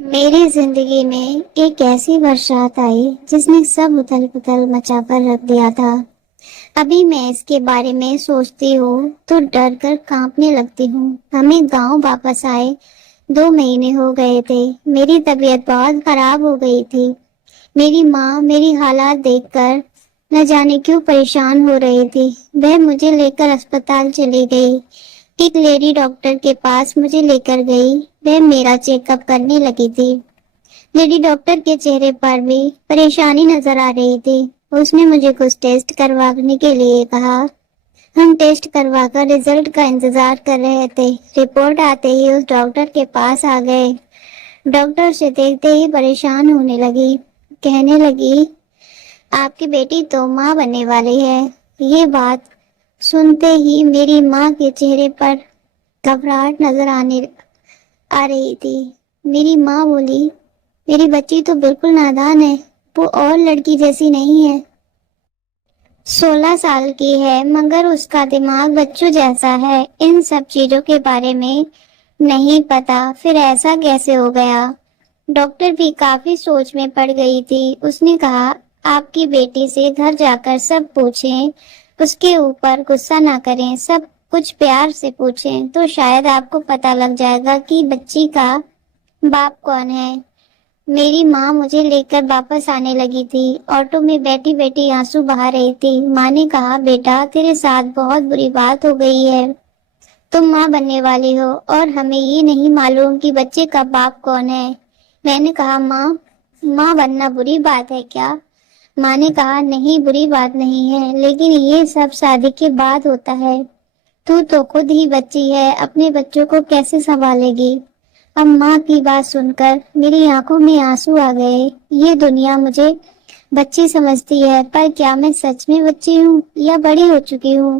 میری زندگی میں ایک ایسی برسات آئی جس نے سب اتھل پتھل مچا کر رکھ دیا تھا۔ ابھی میں اس کے بارے میں سوچتی ہوں تو ڈر کر کانپنے لگتی ہوں۔ ہمیں گاؤں واپس آئے 2 مہینے ہو گئے تھے۔ میری طبیعت بہت خراب ہو گئی تھی۔ میری ماں میری حالات دیکھ کر نہ جانے کیوں پریشان ہو رہی تھی۔ وہ مجھے لے کر اسپتال چلی گئی۔ ایک لیڈی ڈاکٹر کے پاس مجھے لے کر گئی۔ وہ میرا چیک اپ کرنے لگی تھی۔ لیڈی ڈاکٹر کے چہرے پر بھی پریشانی نظر آ رہی تھی۔ اس نے مجھے کچھ ٹیسٹ کروانے کے لیے کہا۔ ہم ٹیسٹ کروا کر رزلٹ کا انتظار کر رہے تھے۔ رپورٹ آتے ہی اس ڈاکٹر کے پاس آ گئے۔ ڈاکٹر سے دیکھتے ہی پریشان ہونے لگی۔ کہنے لگی، آپ کی بیٹی تو ماں بننے والی ہے۔ یہ بات سنتے ہی میری ماں کے چہرے پر گھبراہٹ نظر آ رہی تھی۔ میری ماں بولی، میری بچی تو بالکل نادان ہے، وہ اور لڑکی جیسی نہیں ہے۔ 16 سال کی ہے مگر اس کا دماغ بچوں جیسا ہے۔ ان سب چیزوں کے بارے میں نہیں پتا، پھر ایسا کیسے ہو گیا؟ ڈاکٹر بھی کافی سوچ میں پڑ گئی تھی۔ اس نے کہا، آپ کی بیٹی سے گھر جا کر سب پوچھیں، اس کے اوپر غصہ نہ کریں، سب کچھ پیار سے پوچھیں تو شاید آپ کو پتہ لگ جائے گا کہ بچی کا باپ کون ہے۔ میری ماں مجھے لے کر واپس آنے لگی تھی۔ آٹو میں بیٹھی بیٹھی آنسو بہا رہی تھی۔ ماں نے کہا، بیٹا تیرے ساتھ بہت بری بات ہو گئی ہے، تم ماں بننے والی ہو اور ہمیں یہ نہیں معلوم کہ بچے کا باپ کون ہے۔ میں نے کہا، ماں بننا بری بات ہے کیا؟ ماں نے کہا، نہیں بری بات نہیں ہے، لیکن یہ سب شادی کے بعد ہوتا ہے۔ تو خود ہی بچی ہے، اپنے بچوں کو کیسے سنبھالے گی؟ اب ماں کی بات سن کر میری آنکھوں میں آنسو آ گئے۔ یہ دنیا مجھے بچی سمجھتی ہے، پر کیا میں سچ میں بچی ہوں یا بڑی ہو چکی ہوں؟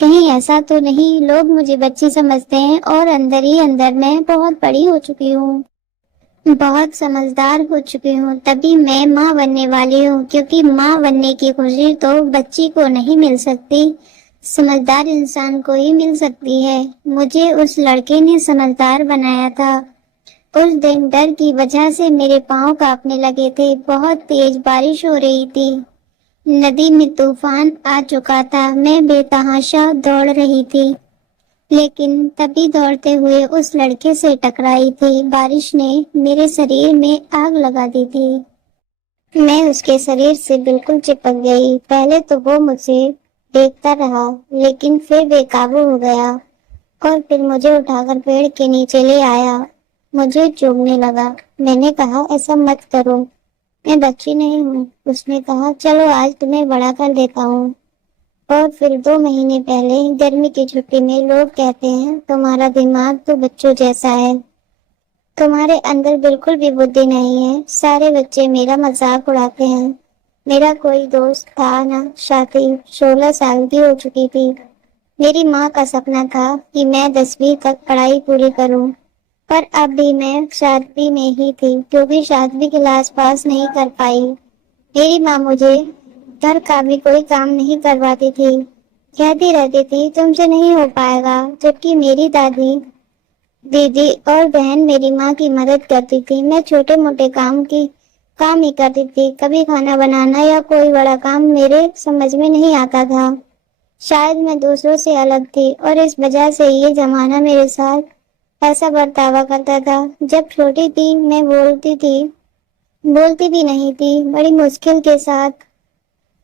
کہیں ایسا تو نہیں لوگ مجھے بچی سمجھتے ہیں اور اندر ہی اندر میں بہت بڑی ہو چکی ہوں، بہت سمجھدار ہو چکی ہوں، تبھی میں ماں بننے والی ہوں، کیونکہ ماں بننے کی خوشی تو بچی کو نہیں مل سکتی، سمجھدار انسان کو ہی مل سکتی ہے۔ مجھے اس لڑکے نے سمجھدار بنایا تھا۔ اس دن ڈر کی وجہ سے میرے پاؤں کانپنے لگے تھے۔ بہت تیز بارش ہو رہی تھی۔ ندی میں طوفان آ چکا تھا۔ میں بے تحاشا دوڑ رہی تھی، لیکن تبھی دوڑتے ہوئے اس لڑکے سے ٹکرائی تھی۔ بارش نے میرے شریر میں آگ لگا دی تھی۔ میں اس کے شریر سے بالکل چپک گئی۔ پہلے تو وہ مجھے دیکھتا رہا، لیکن پھر بے قابو ہو گیا اور پھر مجھے اٹھا کر پیڑ کے نیچے لے آیا، مجھے چومنے لگا۔ میں نے کہا، ایسا مت کرو، میں بچی نہیں ہوں۔ اس نے کہا، چلو آج تمہیں بڑا کر دیتا ہوں۔ اور پھر 2 مہینے پہلے گرمی کی چھٹی میں لوگ کہتے ہیں، تمہارا دماغ تو بچوں جیسا ہے، تمہارے اندر بالکل بھی بدھی نہیں ہے۔ سارے بچے میرا مذاق اڑاتے ہیں۔ میرا کوئی دوست تھا نہ، شادی 16 سال کی ہو چکی تھی۔ میری ماں کا سپنا تھا کہ میں 10ویں تک پڑھائی پوری کروں، پر اب بھی میں 7ویں میں ہی تھی، کیونکہ 7ویں کلاس پاس نہیں کر پائی۔ میری ماں مجھے گھر کا بھی کوئی کام نہیں کرواتی تھی، کہتی رہتی تھی تم سے نہیں ہو پائے گا، جبکہ میری دادی، دیدی اور بہن میری ماں کی مدد کرتی تھی۔ میں چھوٹے موٹے کام ہی کرتی تھی، کبھی کھانا بنانا یا کوئی بڑا کام میرے سمجھ میں نہیں آتا تھا۔ شاید میں دوسروں سے الگ تھی اور اس وجہ سے یہ زمانہ میرے ساتھ ایسا برتاوا کرتا تھا۔ جب چھوٹی تھی میں بولتی بھی نہیں تھی، بڑی مشکل کے ساتھ،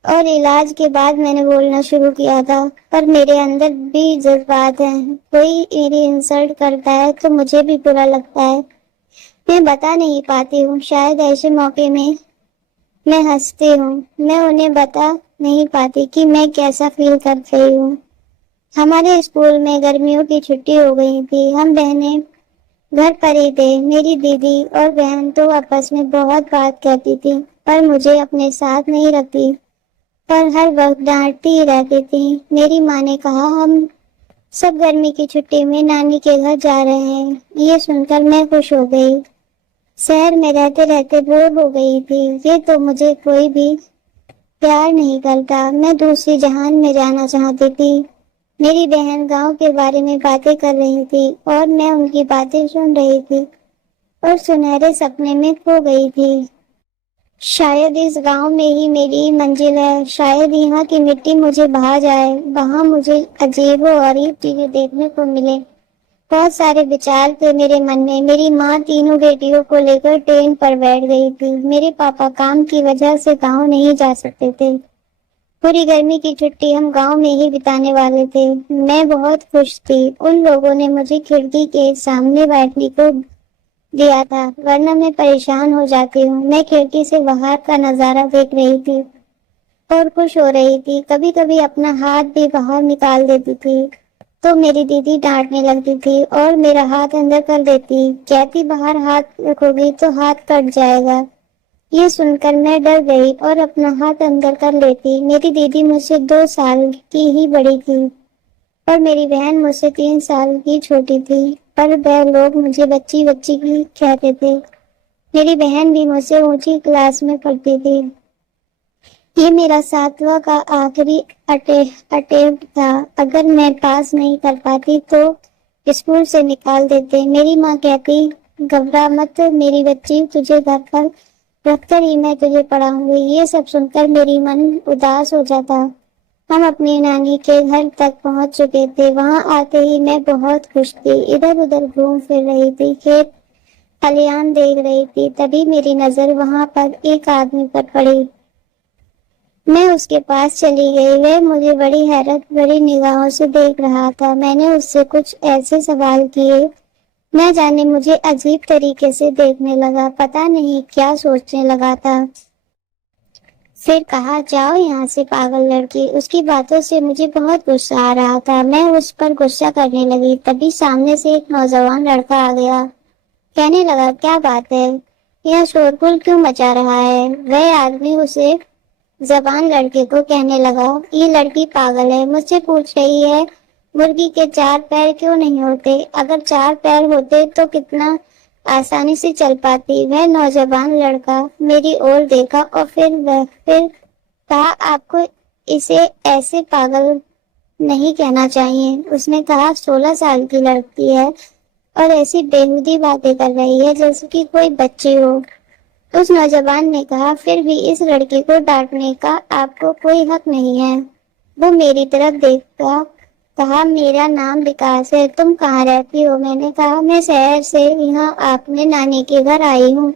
اور علاج کے بعد میں نے بولنا شروع کیا تھا۔ پر میرے اندر بھی جذبات ہیں، کوئی میری انسلٹ کرتا ہے تو مجھے بھی برا لگتا ہے، میں بتا نہیں پاتی ہوں۔ شاید ایسے موقع میں ہنستی ہوں، میں انہیں بتا نہیں پاتی کہ میں کیسا فیل کر رہی ہوں۔ ہمارے اسکول میں گرمیوں کی چھٹی ہو گئی تھی، ہم بہنیں گھر پر ہی تھے۔ میری دیدی اور بہن تو آپس میں بہت بات کرتی تھی، پر مجھے اپنے ساتھ نہیں رکھتی، پر ہر وقت ڈانٹتی ہی رہتی تھی۔ میری ماں نے کہا، ہم سب گرمی کی چھٹی میں نانی کے گھر جا رہے ہیں۔ یہ سن کر میں خوش ہو گئی۔ شہر میں رہتے رہتے بور ہو گئی تھی، یہ تو مجھے کوئی بھی پیار نہیں کرتا، میں دوسری جہان میں جانا چاہتی تھی۔ میری بہن گاؤں کے بارے میں باتیں کر رہی تھی اور میں ان کی باتیں سن رہی تھی۔ اور سنہرے سپنے میں کھو گئی تھی۔ شاید اس گاؤں میں ہی میری منزل ہے، شاید یہاں کی مٹی مجھے بھا جائے، وہاں مجھے عجیب و غریب چیزیں دیکھنے کو ملے۔ بہت سارے وچار تھے میرے من میں۔ میری ماں تینوں بیٹیوں کو لے کر ٹرین پر بیٹھ گئی تھی۔ میرے پاپا کام کی وجہ سے گاؤں نہیں جا سکتے تھے۔ پوری گرمی کی چھٹی ہم گاؤں میں ہی بتانے والے تھے۔ میں بہت خوش تھی۔ ان لوگوں نے مجھے کھڑکی کے سامنے بیٹھنے کو دیا تھا، ورنہ میں پریشان ہو جاتی ہوں۔ میں کھڑکی سے باہر کا نظارہ دیکھ رہی تھی اور خوش ہو رہی تھی۔ کبھی کبھی اپنا ہاتھ بھی باہر نکال دیتی تھی تو میری دیدی ڈانٹنے لگتی تھی اور میرا ہاتھ اندر کر دیتی، کہتی باہر ہاتھ رکھو گی تو ہاتھ کٹ جائے گا۔ یہ سن کر میں ڈر گئی اور اپنا ہاتھ اندر کر لیتی۔ میری دیدی مجھ سے 2 سال کی ہی بڑی تھی اور میری بہن مجھ سے 3 سال کی چھوٹی تھی، پر وہ لوگ مجھے بچی بچی کی کہتے تھے۔ میری بہن بھی مجھ سے اونچی کلاس میں پڑھتی تھی۔ یہ میرا 7واں کا آخری اٹیمپٹ تھا۔ اگر میں پاس نہیں کر پاتی تو اسکول سے نکال دیتے۔ میری ماں کہتی، گھبرا مت میری بچی، تجھے گھر پر رکھ کر ہی میں تجھے پڑھاؤں گی۔ یہ سب سن کر میری من اداس ہو جاتا۔ ہم اپنی نانی کے گھر تک پہنچ چکے تھے۔ وہاں آتے ہی میں بہت خوش تھی، ادھر ادھر گھوم پھر رہی تھی، کھیت کھلیان دیکھ رہی تھی۔ تبھی میری نظر وہاں پر ایک آدمی پر پڑی۔ میں اس کے پاس چلی گئی۔ وہ مجھے بڑی حیرت بھری نگاہوں سے دیکھ رہا تھا۔ میں نے اس سے کچھ ایسے سوال کیے، نہ جانے مجھے عجیب طریقے سے دیکھنے لگا، پتہ نہیں کیا سوچنے لگا تھا۔ پھر کہا، جاؤ یہاں سے پاگل لڑکی۔ اس کی باتوں سے مجھے بہت غصہ آ رہا تھا۔ میں اس پر غصہ کرنے لگی، تبھی سامنے سے ایک نوجوان لڑکا آ گیا۔ کہنے لگا، کیا بات ہے، یہ شورغل کیوں مچا رہا ہے؟ وہ آدمی اسے زبان لڑکے کو کہنے لگا، یہ لڑکی پاگل ہے، مجھ سے پوچھ رہی ہے مرغی کے 4 پیر کیوں نہیں ہوتے؟ اگر 4 پیر ہوتے تو کتنا آسانی سے چل پاتی۔ وہ نوجوان لڑکا میری اور دیکھا اور پھر کہا، آپ کو اسے ایسے پاگل نہیں کہنا چاہیے۔ اس نے کہا، 16 سال کی لڑکی ہے اور ایسی بےہودی باتیں کر رہی ہے جیسے کہ کوئی بچی ہو۔ اس نوجوان نے کہا، پھر بھی اس لڑکی کو ڈانٹنے کا آپ کو کوئی حق نہیں ہے۔ وہ میری طرف دیکھا، کہا، میرا نام وکاس ہے، تم کہاں رہتی ہو؟ میں نے کہا، میں شہر سے یہاں اپنے نانی کے گھر آئی ہوں۔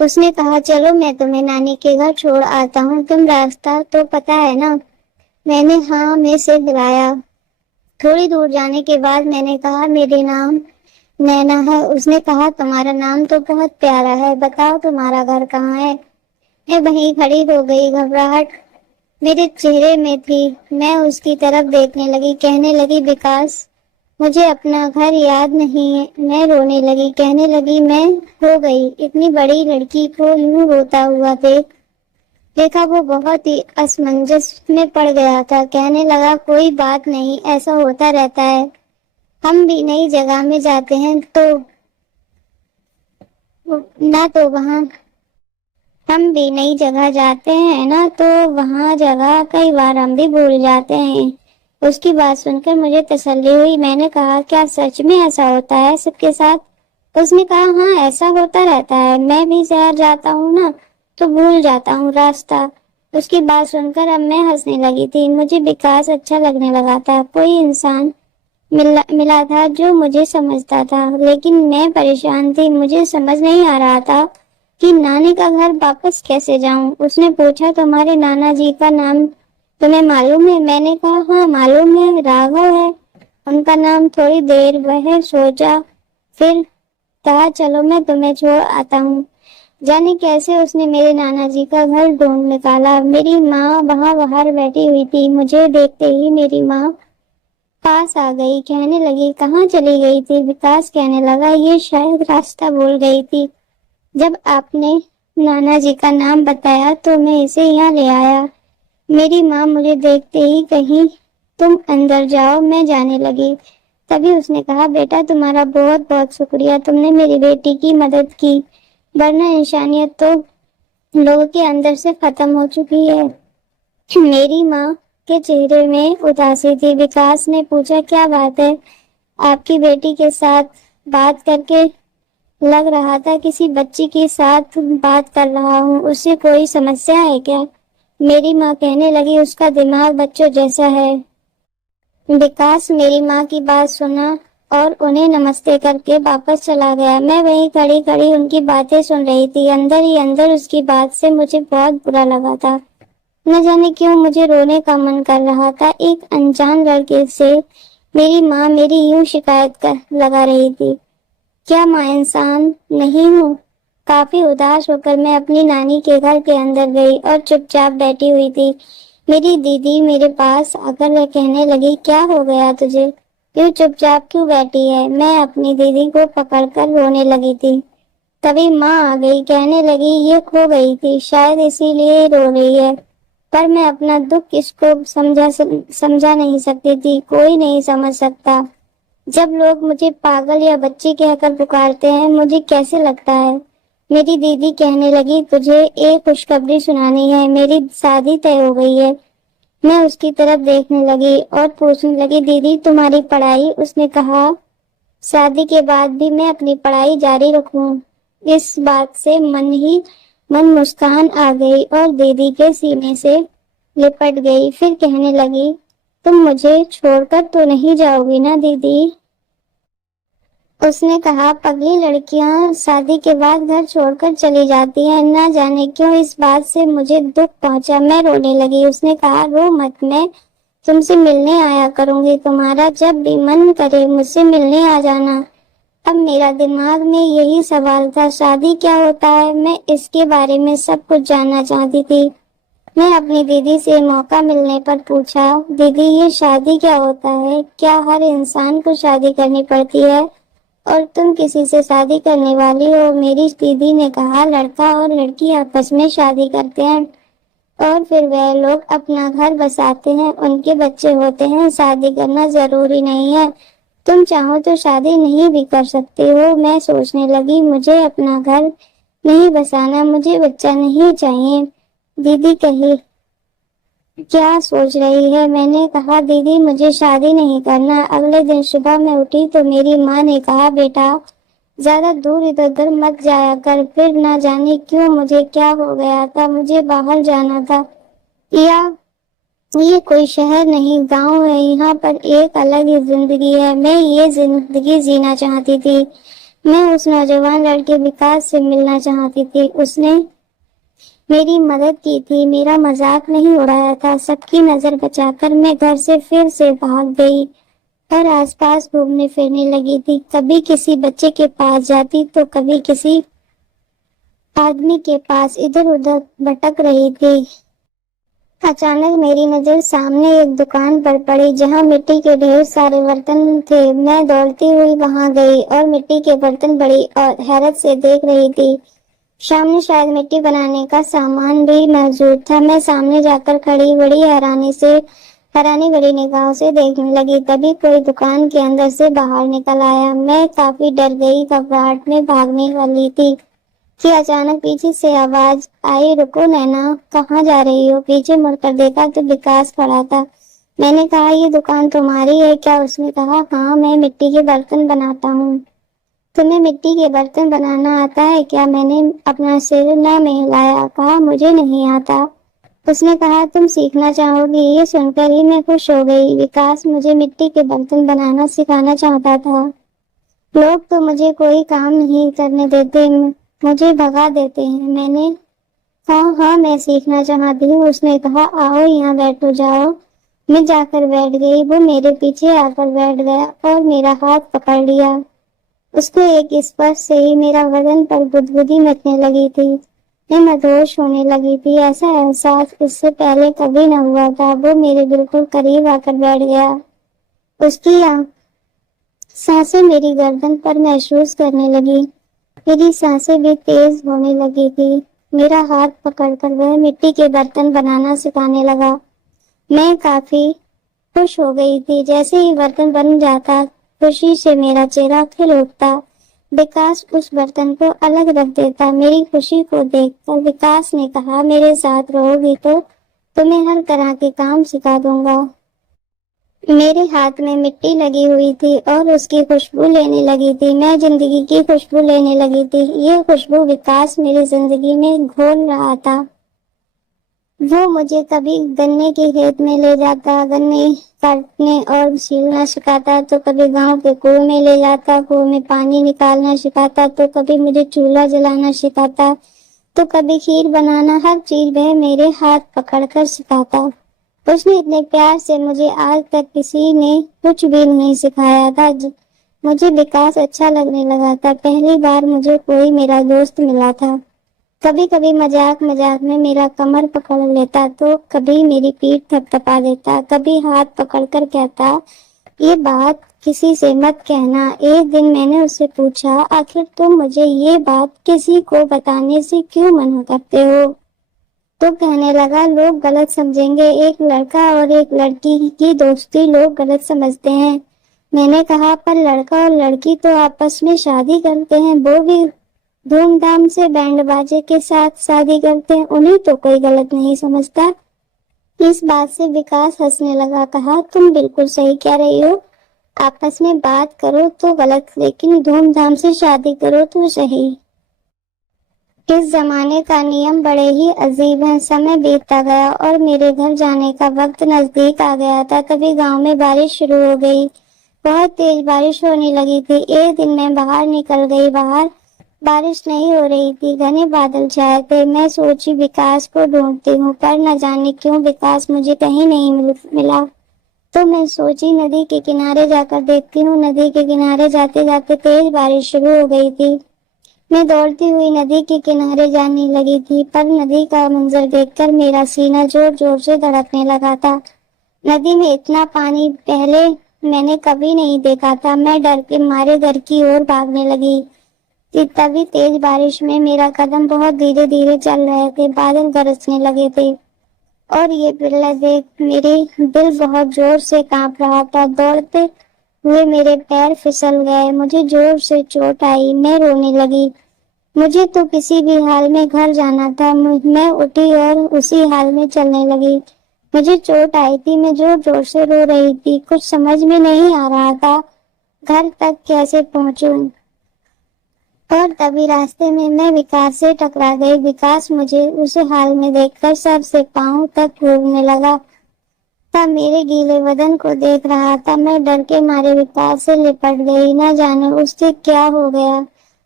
اس نے کہا، چلو میں تمہیں نانی کے گھر چھوڑ آتا ہوں، تم راستہ تو پتہ ہے نا؟ میں نے ہاں میں سے ہلایا۔ تھوڑی دور جانے کے بعد میں نے کہا، میرے نام نینا ہے۔ اس نے کہا، تمہارا نام تو بہت پیارا ہے، بتاؤ تمہارا گھر کہاں ہے؟ میں وہیں کھڑی ہو گئی، گھبراہٹ میرے چہرے میں تھی۔ میں اس کی طرف دیکھنے لگی، کہنے لگی، وکاس مجھے اپنا گھر یاد نہیں ہے۔ میں رونے لگی، کہنے لگی، میں ہو گئی اتنی بڑی لڑکی کو یوں روتا ہوا دیکھا۔ وہ بہت ہی اسمنجس میں پڑ گیا تھا، کہنے لگا، کوئی بات نہیں، ایسا ہوتا رہتا ہے، ہم بھی نئی جگہ میں جاتے ہیں تو وہاں جگہ کئی بار ہم بھی بھول جاتے ہیں۔ اس کی بات سن کر مجھے تسلی ہوئی۔ میں نے کہا، کیا سچ میں ایسا ہوتا ہے سب کے ساتھ؟ اس نے کہا، ہاں ایسا ہوتا رہتا ہے، میں بھی شہر جاتا ہوں نا تو بھول جاتا ہوں راستہ۔ اس کی بات سن کر اب میں ہنسنے لگی تھی۔ مجھے وکاس اچھا لگنے لگا تھا، کوئی انسان ملا تھا جو مجھے سمجھتا تھا، لیکن میں پریشان تھی۔ مجھے سمجھ نہیں آ رہا تھا کہ نانی کا گھر واپس کیسے جاؤں۔ اس نے پوچھا، تمہارے نانا جی کا نام تمہیں معلوم ہے؟ میں نے کہا، ہاں معلوم ہے، راگھو ہے ان کا نام۔ تھوڑی دیر وہ سوچا، پھر کہا، چلو میں تمہیں چھوڑ آتا ہوں۔ جانے کیسے اس نے میرے نانا جی کا گھر ڈھونڈ نکالا۔ میری ماں وہاں باہر بیٹھی ہوئی تھی۔ مجھے دیکھتے ہی میری ماں پاس آ گئی، کہنے لگی، کہاں چلی گئی تھی؟ وکاس کہنے لگا، یہ شاید راستہ بھول گئی تھی، جب آپ نے نانا جی کا نام بتایا تو میں اسے یہاں لے آیا۔ میری ماں مجھے دیکھتے ہی کہی، تم اندر جاؤ۔ میں جانے لگی، تبھی اس نے کہا، بیٹا تمہارا بہت بہت شکریہ، تم نے میری بیٹی کی مدد کی، ورنہ انسانیت تو لوگوں کے اندر سے ختم ہو چکی ہے۔ میری ماں کے چہرے میں اداسی تھی۔ وکاس نے پوچھا، کیا بات ہے؟ آپ کی بیٹی کے ساتھ بات کر کے لگ رہا تھا کسی بچی کے ساتھ بات کر رہا ہوں۔ اسے کوئی سمسیا ہے کیا؟ میری ماں کہنے لگی۔ اس کا دماغ بچوں جیسا ہے۔ وکاس میری ماں کی بات سنا اور انہیں نمستے کر کے واپس چلا گیا۔ میں وہیں کھڑی کھڑی ان کی باتیں سن رہی تھی۔ اندر ہی اندر اس کی بات سے مجھے بہت برا لگا تھا۔ نہ جانے کیوں مجھے رونے کا من کر رہا تھا۔ ایک انجان لڑکے سے میری ماں میری یوں شکایت لگا رہی تھی۔ کیا ماں انسان نہیں ہوں؟ کافی اداس ہو کر میں اپنی نانی کے گھر کے اندر گئی اور چپ چاپ بیٹھی ہوئی تھی۔ میری دیدی میرے پاس آ کر کہنے لگی، کیا ہو گیا تجھے؟ یوں چپ چاپ کیوں بیٹھی ہے؟ میں اپنی دیدی کو پکڑ کر رونے لگی تھی۔ تبھی ماں آ گئی، کہنے لگی یہ کھو گئی تھی، شاید اسی لیے رو رہی ہے۔ پر میں اپنا دکھ اس کو سمجھا نہیں سکتی تھی۔ کوئی نہیں سمجھ سکتا۔ جب لوگ مجھے پاگل یا بچی کہہ کر پکارتے ہیں مجھے کیسے لگتا ہے۔ میری دیدی کہنے لگی، تجھے ایک خوشخبری سنانی ہے، میری شادی طے ہو گئی ہے۔ میں اس کی طرف دیکھنے لگی اور پوچھنے لگی، دیدی تمہاری پڑھائی؟ اس نے کہا، شادی کے بعد بھی میں اپنی پڑھائی جاری رکھوں۔ اس بات سے من مسکان آ گئی اور دیدی کے سینے سے لپٹ گئی۔ پھر کہنے لگی، تم مجھے چھوڑ کر تو نہیں جاؤ گی نا دیدی؟ اس نے کہا، پگلی لڑکیاں شادی کے بعد گھر چھوڑ کر چلی جاتی ہیں، نہ جانے کیوں اس بات سے مجھے دکھ پہنچا۔ میں رونے لگی۔ اس نے کہا، رو مت، میں تم سے ملنے آیا کروں گی، تمہارا جب بھی من کرے مجھ سے ملنے آ جانا۔ اب میرا دماغ میں یہی سوال تھا، شادی کیا ہوتا ہے؟ میں اس کے بارے میں سب کچھ جاننا چاہتی تھی۔ میں اپنی دیدی سے موقع ملنے پر پوچھا، دیدی یہ شادی کیا ہوتا ہے؟ کیا ہر انسان کو شادی کرنی پڑتی ہے اور تم کسی سے شادی کرنے والی ہو؟ میری دیدی نے کہا، لڑکا اور لڑکی آپس میں شادی کرتے ہیں اور پھر وہ لوگ اپنا گھر بساتے ہیں، ان کے بچے ہوتے ہیں، شادی کرنا ضروری نہیں ہے، تم چاہو تو شادی نہیں بھی کر سکتے ہو۔ میں سوچنے لگی، مجھے اپنا گھر نہیں بسانا، مجھے بچہ نہیں چاہیے۔ دیدی کہی، کیا سوچ رہی ہے؟ میں نے کہا، دیدی مجھے شادی نہیں کرنا۔ اگلے دن صبح میں اٹھی تو میری ماں نے کہا، بیٹا زیادہ دور ادھر ادھر مت جایا کر۔ پھر نہ جانے کیوں مجھے کیا ہو گیا تھا، مجھے باہر جانا تھا۔ یہ کوئی شہر نہیں، گاؤں ہے، یہاں پر ایک الگ ہی زندگی ہے، میں یہ زندگی جینا چاہتی تھی۔ میں اس نوجوان لڑکے وکاس سے ملنا چاہتی تھی۔ اس نے میری مدد کی تھی، میرا مذاق نہیں اڑایا تھا۔ سب کی نظر بچا کر میں گھر سے پھر سے بھاگ گئی اور آس پاس گھومنے پھرنے لگی تھی۔ کبھی کسی بچے کے پاس جاتی تو کبھی کسی آدمی کے پاس، ادھر ادھر بھٹک رہی تھی۔ اچانک میری نظر سامنے ایک دکان پر پڑی جہاں مٹی کے ڈھیر سارے برتن تھے۔ میں دوڑتی ہوئی وہاں گئی اور مٹی کے برتن بڑی اور حیرت سے دیکھ رہی تھی۔ سامنے شاید مٹی بنانے کا سامان بھی موجود تھا۔ میں سامنے جا کر کھڑی بڑی حیرانی بڑی نگاہوں سے دیکھنے لگی۔ تبھی کوئی دکان کے اندر سے باہر نکل آیا۔ میں کافی ڈر گئی، گھبراہٹ میں بھاگنے والی تھی کہ اچانک پیچھے سے آواز آئی، رکو نینا، کہاں جا رہی ہو؟ پیچھے مڑ کر دیکھا تو وکاس کھڑا تھا۔ میں نے کہا، یہ دکان تمہاری ہے کیا؟ اس نے کہا، ہاں، میں مٹی کے برتن بناتا ہوں۔ تمہیں مٹی کے برتن بنانا آتا ہے کیا؟ میں نے اپنا سر نہ ہلایا، کہا، مجھے نہیں آتا۔ اس نے کہا، تم سیکھنا چاہو گی؟ یہ سن کر ہی میں خوش ہو گئی۔ وکاس مجھے مٹی کے برتن بنانا سکھانا چاہتا تھا۔ لوگ تو مجھے کوئی کام نہیں کرنے دیتے، مجھے بھگا دیتے ہیں۔ میں نے ہاں میں سیکھنا چاہتی ہوں۔ اس نے کہا، آؤ یہاں بیٹھو، جاؤ۔ میں جا کر بیٹھ گئی۔ وہ میرے پیچھے آ کر بیٹھ گیا اور میرا ہاتھ پکڑ لیا۔ اس کو ایک اسپرش سے ہی میرا بدن پر گدگدی مچنے لگی تھی۔ میں مدہوش ہونے لگی تھی۔ ایسا احساس اس سے پہلے کبھی نہ ہوا تھا۔ وہ میرے بالکل قریب آ کر بیٹھ گیا۔ اس کی سانسیں میری گردن پر محسوس کرنے لگی۔ میری سانسیں بھی تیز ہونے لگی تھی۔ میرا ہاتھ پکڑ کر وہ مٹی کے برتن بنانا سکھانے لگا۔ میں کافی خوش ہو گئی تھی۔ جیسے ہی برتن بن جاتا، خوشی سے میرا چہرہ کھل اٹھتا۔ وکاس اس برتن کو الگ رکھ دیتا۔ میری خوشی کو دیکھ کر وکاس نے کہا، میرے ساتھ رہو گی تو تمہیں ہر طرح کے کام سکھا دوں گا۔ میرے ہاتھ میں مٹی لگی ہوئی تھی اور اس کی خوشبو لینے لگی تھی، میں زندگی کی خوشبو لینے لگی تھی۔ یہ خوشبو وکاس میری زندگی میں گھول رہا تھا۔ وہ مجھے کبھی گنے کے کھیت میں لے جاتا، گنے کاٹنے اور چھیلنا سکھاتا، تو کبھی گاؤں کے کنویں میں لے جاتا، کنویں میں پانی نکالنا سکھاتا، تو کبھی مجھے چولہا جلانا سکھاتا، تو کبھی کھیر بنانا۔ ہر چیز وہ میرے ہاتھ پکڑ کر سکھاتا۔ اس نے اتنے پیار سے مجھے آج تک کسی نے کچھ بھی نہیں سکھایا تھا۔ مجھے وکاس اچھا لگنے لگا تھا۔ پہلی بار مجھے کوئی میرا دوست ملا تھا۔ کبھی کبھی مذاق مذاق میں میرا کمر پکڑ لیتا، تو کبھی میری پیٹھ تھپ تھپا دیتا، کبھی ہاتھ پکڑ کر کہتا، یہ بات کسی سے مت کہنا۔ ایک دن میں نے اس سے پوچھا، آخر تم مجھے یہ بات کسی کو بتانے سے کیوں منع کرتے ہو؟ تو کہنے لگا، لوگ غلط سمجھیں گے، ایک لڑکا اور ایک لڑکی کی دوستی لوگ غلط سمجھتے ہیں۔ میں نے کہا، پر لڑکا اور لڑکی تو آپس میں شادی کرتے ہیں، وہ بھی دھوم دھام سے بینڈ باجے کے ساتھ شادی کرتے ہیں، انہیں تو کوئی غلط نہیں سمجھتا۔ اس بات سے وکاس ہنسنے لگا، کہا، تم بالکل صحیح کہہ رہی ہو، آپس میں بات کرو تو غلط، لیکن دھوم دھام سے شادی کرو تو صحیح۔ اس زمانے کا نیم بڑے ہی عجیب ہیں۔ سمے بیتتا گیا اور میرے گھر جانے کا وقت نزدیک آ گیا تھا۔ تبھی گاؤں میں بارش شروع ہو گئی، بہت تیز بارش ہونے لگی تھی۔ ایک دن میں باہر نکل گئی، باہر بارش نہیں ہو رہی تھی، گھنے بادل چھائے تھے۔ میں سوچی وکاس کو ڈھونڈتی ہوں، پر نہ جانے کیوں وکاس مجھے کہیں نہیں ملا۔ تو میں سوچی ندی کے کنارے جا کر دیکھتی ہوں۔ ندی کے کنارے جاتے جاتے تیز بارش شروع ہو گئی تھی۔ میں دوڑتی ہوئی ندی کے کنارے جانے لگی تھی، پر ندی کا منظر دیکھ کر میرا سینہ زور زور سے دھڑکنے لگا تھا۔ ندی میں اتنا پانی پہلے میں نے کبھی نہیں دیکھا تھا۔ میں ڈر کے مارے گھر کی اور بھاگنے لگی کہ تبھی تیز بارش میں میرا قدم بہت دھیرے دھیرے چل رہے تھے، بادل گرجنے لگے تھے اور یہ پلہ دیکھ میرے دل بہت زور سے کانپ رہا تھا۔ دوڑتے ہوئے میرے پیر پھسل گئے، مجھے زور سے چوٹ آئی، میں رونے لگی۔ مجھے تو کسی بھی حال میں گھر جانا تھا۔ میں اٹھی اور اسی حال میں چلنے لگی۔ مجھے چوٹ آئی تھی، میں زور زور سے رو رہی تھی، کچھ سمجھ میں نہیں آ رہا تھا گھر تک کیسے پہنچوں۔ اور تبھی راستے میں وکاس سے ٹکرا گئی۔ وکاس مجھے اس حال میں دیکھ کر سر سے پاؤں تک پھولنے لگا تھا، میرے گیلے بدن کو دیکھ رہا تھا۔ میں ڈر کے مارے وکاس سے لپٹ گئی، نہ جانے اس سے کیا ہو گیا۔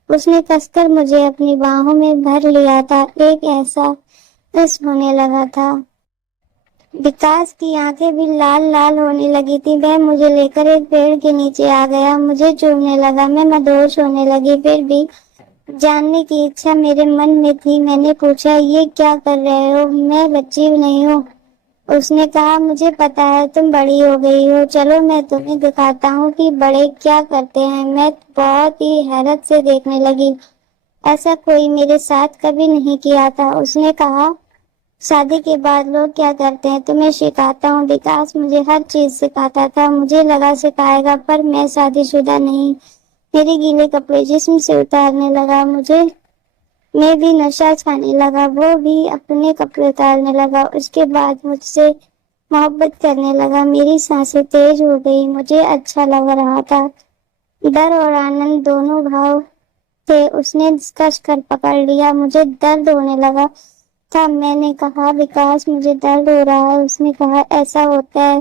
اس نے کس کر مجھے اپنی باہوں میں بھر لیا تھا، ایک ایسا حس ہونے لگا تھا۔ وکاس کی آنکھیں بھی لال لال ہونے لگی تھی۔ وہ مجھے لے کر ایک پیڑ کے نیچے آ گیا، مجھے چومنے لگا، میں مدہوش ہونے لگی۔ پھر بھی جاننے کی اچھا میرے من میں تھی۔ میں نے پوچھا، یہ کیا کر رہے ہو؟ میں بچی نہیں ہوں۔ اس نے کہا، مجھے پتا ہے تم بڑی ہو گئی ہو، چلو میں تمہیں دکھاتا ہوں کہ بڑے کیا کرتے ہیں۔ میں بہت ہی حیرت سے دیکھنے لگی، ایسا کوئی میرے ساتھ کبھی نہیں کیا تھا۔ اس نے کہا، شادی کے بعد لوگ کیا کرتے ہیں تمہیں سکھاتا ہوں۔ وکاس مجھے ہر چیز سکھاتا تھا، مجھے لگا سکھائے گا، پر میں شادی شدہ نہیں۔ میرے گیلے کپڑے جسم سے اتارنے لگا، میں بھی نشہ چھانے لگا، وہ بھی اپنے کپڑے اتارنے لگا۔ اس کے بعد مجھ سے محبت کرنے لگا، میری سانسیں تیز ہو گئی، مجھے اچھا لگ رہا تھا۔ ڈر اور آنند دونوں بھاؤ تھے۔ اس نے کس کر پکڑ لیا، مجھے درد ہونے لگا تھا۔ میں نے کہا، وکاس مجھے درد ہو رہا ہے۔ اس نے کہا، ایسا ہوتا ہے۔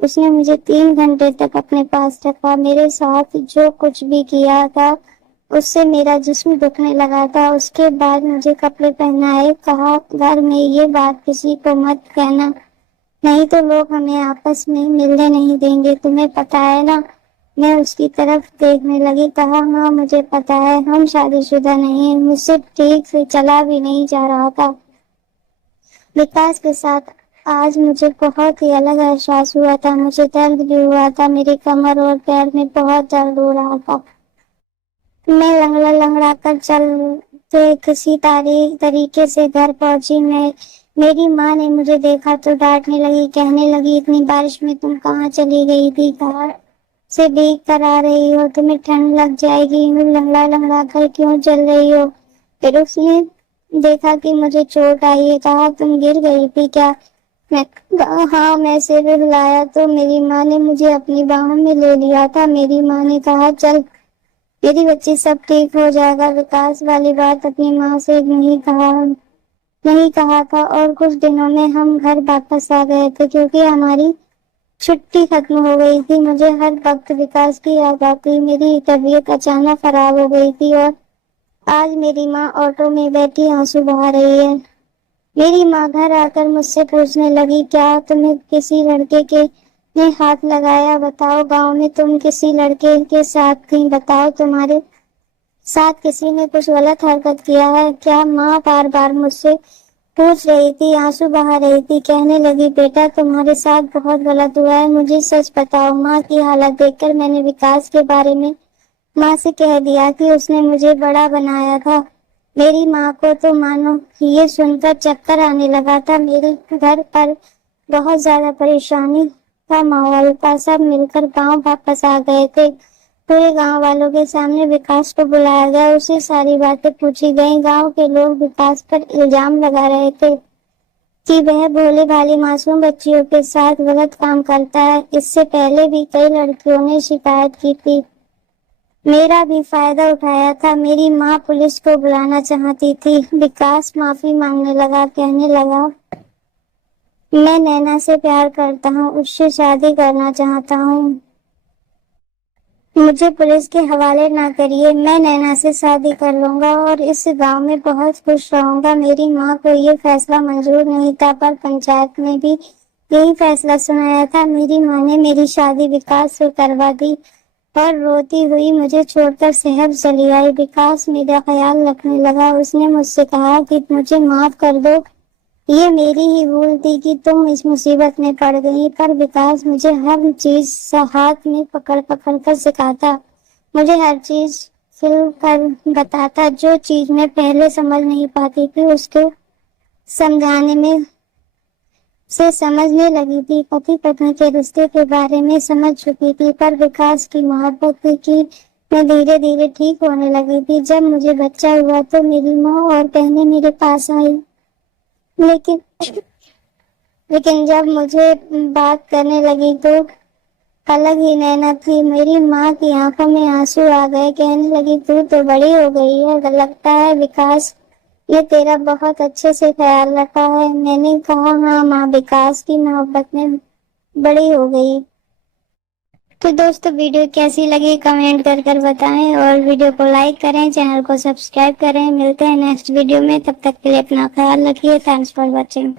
اس نے مجھے 3 گھنٹے تک اپنے پاس رکھا، میرے ساتھ جو کچھ بھی کیا تھا اس سے میرا جسم دکھنے لگا تھا۔ اس کے بعد مجھے کپڑے پہنائے، کہا، گھر میں یہ بات کسی کو مت کہنا، نہیں تو لوگ ہمیں آپس میں ملنے نہیں دیں گے، تمہیں پتا ہے نا۔ میں اس کی طرف دیکھنے لگی، کہا، ہاں مجھے پتا ہے، ہم شادی شدہ نہیں ہیں۔ مجھ سے ٹھیک سے چلا بھی نہیں جا رہا تھا۔ وکاس کے ساتھ آج مجھے بہت ہی الگ احساس ہوا تھا، مجھے درد بھی ہوا تھا، میری کمر اور پیر میں بہت درد ہو رہا تھا۔ میں لنگڑا لنگڑا کر چلتے کسی طریقے سے گھر پہنچی۔ میری ماں نے مجھے دیکھا تو ڈانٹنے لگی، کہنے لگی، اتنی بارش میں تم کہاں چلی گئی تھی؟ کہاں سے بھیگ کر آ رہی ہو؟ تمہیں ٹھنڈ لگ جائے گی، لنگڑا لنگڑا کر کیوں چل رہی ہو؟ پھر اس نے دیکھا کہ مجھے چوٹ آئی ہے، کہا، تم گر گئی تھی کیا؟ میں کہا ہاں، میں سر ہلایا تو میری ماں نے مجھے اپنی باہوں میں لے لیا تھا۔ میری ماں نے کہا چل میری بچی، سب ٹھیک ہو جائے گا۔ وکاس والی بات اپنی ماں سے نہیں کہا تھا، اور کچھ دنوں میں ہم گھر واپس آ گئے تھے کیونکہ ہماری چھٹی ختم ہو گئی تھی۔ مجھے ہر وقت وکاس کی یاد آتی۔ میری طبیعت اچانک خراب ہو گئی تھی اور آج میری ماں آٹو میں بیٹھی آنسو بہا رہی ہے۔ میری ماں گھر آ کر مجھ سے پوچھنے لگی کیا تمہیں کسی لڑکے کے نے ہاتھ لگایا؟ بتاؤ، گاؤں میں تم کسی لڑکے کے ساتھ تھی؟ بتاؤ تمہارے ساتھ کسی نے کچھ غلط حرکت کیا ہے کیا؟ ماں بار بار مجھ سے پوچھ رہی تھی، آنسو بہا رہی تھی۔ کہنے لگی بیٹا، تمہارے ساتھ بہت غلط ہوا ہے، مجھے سچ بتاؤ۔ ماں کی حالت دیکھ کر میں نے وکاس کے بارے میں ماں سے کہہ دیا کہ اس نے مجھے بڑا بنایا تھا۔ میری ماں کو تو مانو یہ سن کر چکر آنے لگا تھا۔ میرے گھر پر بہت زیادہ پریشانی کا ماحول تھا۔ سب مل کر گاؤں واپس آ گئے تھے۔ پورے گاؤں والوں کے سامنے وکاس کو بلایا گیا، اسے ساری باتیں پوچھی گئیں۔ گاؤں کے لوگ وکاس پر الزام لگا رہے تھے کہ وہ بھولے بھالی معصوم بچیوں کے ساتھ غلط کام کرتا ہے۔ اس سے پہلے بھی کئی لڑکیوں نے شکایت کی تھی، میرا بھی فائدہ اٹھایا تھا۔ میری ماں پولیس کو بلانا چاہتی تھی۔ وکاس معافی مانگنے لگا، کہنے لگا میں نینا سے پیار کرتا ہوں، اس سے شادی کرنا چاہتا ہوں، مجھے پولیس کے حوالے نہ کریے، میں نینا سے شادی کر لوں گا اور اس گاؤں میں بہت خوش رہوں گا۔ میری ماں کو یہ فیصلہ منظور نہیں تھا، پر پنچایت میں بھی یہی فیصلہ سنایا تھا۔ میری ماں نے میری شادی وکاس سے کروا دی اور روتی ہوئی مجھے چھوڑ کر شہر چلی آئی۔ وکاس میرا خیال رکھنے لگا، اس نے مجھ سے کہا کہ مجھے معاف کر دو، یہ میری ہی بھول تھی کہ تم اس مصیبت میں پڑ گئی۔ پر وکاس مجھے ہر چیز ہاتھ میں پکڑ کر سکھاتا، مجھے ہر چیز کھل کر بتاتا۔ جو چیز میں پہلے سمجھ نہیں پاتی تھی اس کو سمجھانے میں سے سمجھنے لگی تھی۔ پتی پتنی کے رشتے کے بارے میں سمجھ چکی تھی، پر وکاس کی محبت کی میں دھیرے دھیرے ٹھیک ہونے لگی تھی۔ جب مجھے بچہ ہوا تو میری ماں اور بہنیں میرے پاس آئی، لیکن جب مجھے بات کرنے لگی تو الگ ہی نینا تھی۔ میری ماں کی آنکھوں میں آنسو آ گئے، کہنے لگی تو بڑی ہو گئی ہے، لگتا ہے وکاس نے تیرا بہت اچھے سے خیال رکھا ہے۔ میں نے کہا ہاں ماں، وکاس کی محبت میں بڑی ہو گئی۔ تو دوستو، ویڈیو کیسی لگی کمنٹ کر بتائیں اور ویڈیو کو لائک کریں، چینل کو سبسکرائب کریں۔ ملتے ہیں نیکسٹ ویڈیو میں، تب تک کے لیے اپنا خیال رکھیے۔ Thanks for watching.